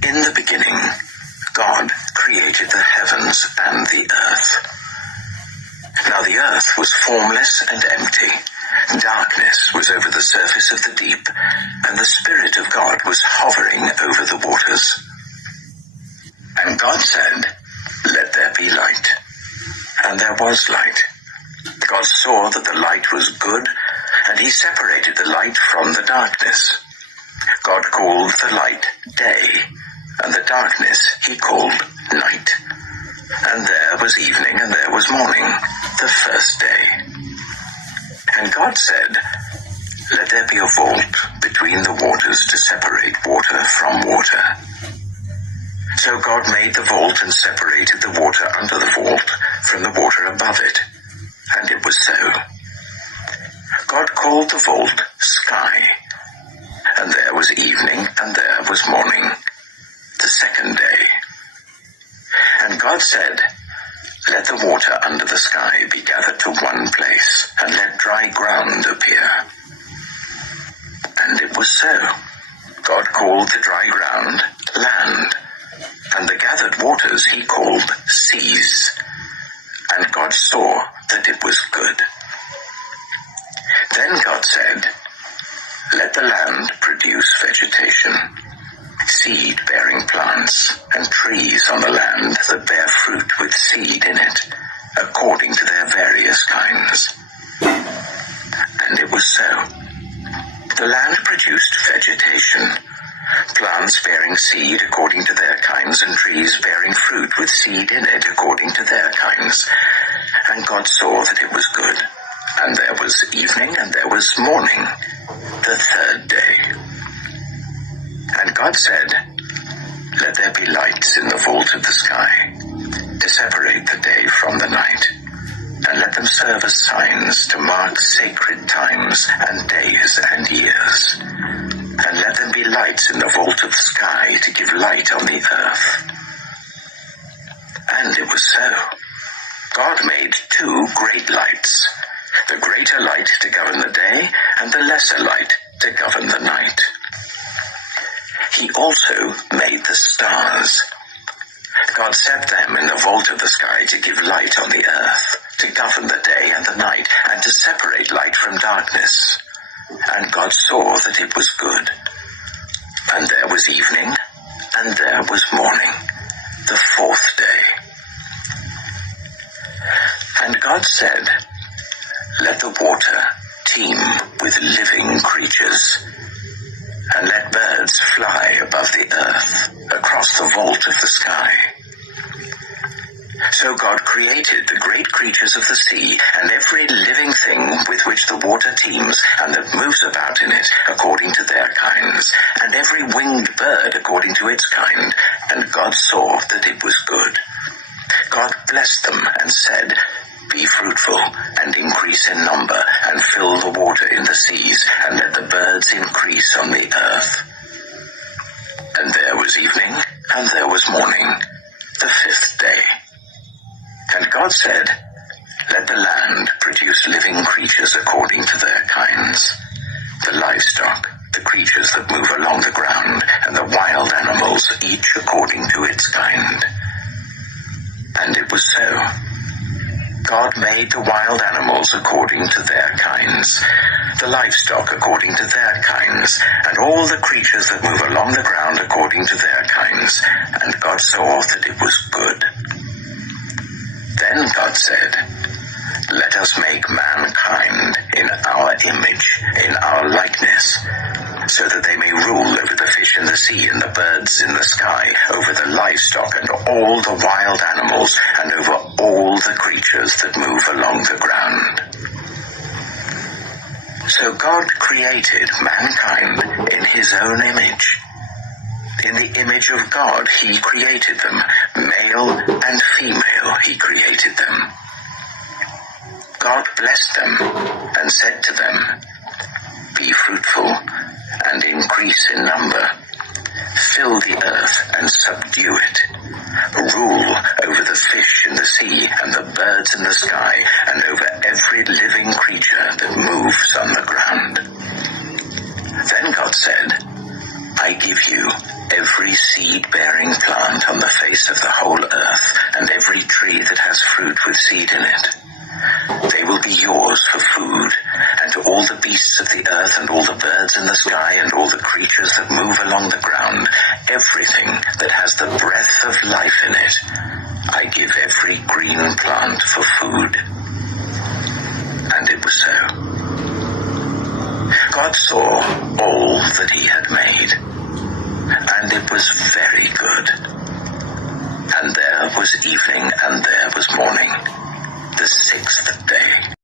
In the beginning, God created the heavens and the earth. Now the earth was formless and empty. Darkness was over the surface of the deep, and the Spirit of God was hovering over the waters. And God said, "Let there be light." And there was light. God saw that the light was good, and he separated the light from the darkness. God called the light day, and the darkness he called night. And there was evening and there was morning, the first day. And God said, "Let there be a vault between the waters to separate water from water." So God made the vault and separated the water under the vault from the water above it. And it was so. God called the vault sky. And there was evening and there was morning, the second day. And God said, "Let the water under the sky be gathered to one place, and let dry ground appear." And it was so. God called the dry ground land, and the gathered waters he called seas. And God saw that it was good. Then God said, "Let the land produce vegetation, seed-bearing plants, and trees on the land that bear fruit with seed in it, according to their various kinds." And it was so. The land produced vegetation, plants bearing seed according to their kinds, and trees bearing fruit with seed in it according to their kinds. And God saw that it was good. And there was evening and there was morning, the third day. And God said, "Let there be lights in the vault of the sky, to separate the day from the night, and let them serve as signs to mark sacred times and days and years. And let them be lights in the vault of the sky to give light on the earth." And it was so. God made two great lights, the greater light to govern the day, and the lesser light to govern the night. He also made the stars. God set them in the vault of the sky to give light on the earth, to govern the day and the night, and to separate light from darkness. And God saw that it was good. And there was evening, and there was morning, the fourth day. And God said, "Let the water teem with living creatures, and let birds fly above the earth across the vault of the sky." So God created the great creatures of the sea, and every living thing with which the water teems and that moves about in it according to their kinds, and every winged bird according to its kind. And God saw that it was good. God blessed them and said, "Be fruitful and increase in number, and fill the water in the seas, and let the birds increase on the earth." And there was evening, and there was morning, the fifth day. And God said, "Let the land produce living creatures according to their kinds, the livestock, the creatures that move along the ground, and the wild animals, each according to its kind." And it was so. God made the wild animals according to their kinds, the livestock according to their kinds, and all the creatures that move along the ground according to their kinds. And God saw that it was good. Then God said, "Let us make mankind in our image, in our likeness, so that they may rule over the fish in the sea and the birds in the sky, over the livestock and all the wild animals, and over all the creatures that move along the ground." So God created mankind in his own image. In the image of God he created them, male and female he created them. God blessed them and said to them, "Be fruitful and increase in number. Fill the earth and subdue it. Rule over the fish in the sea and the birds in the sky, and over every living creature that moves on the ground." Then God said, "I give you every seed-bearing plant on the face of the whole earth, and every tree that has fruit with seed in it. They will be yours for food, and to all the beasts of the earth, and all the birds in the sky, and all the creatures that move along the ground, everything that has the breath of life in it, I give every green plant for food. And it was so. God saw all that he had made, and it was very good. And there was evening, and there was morning, the 6th day.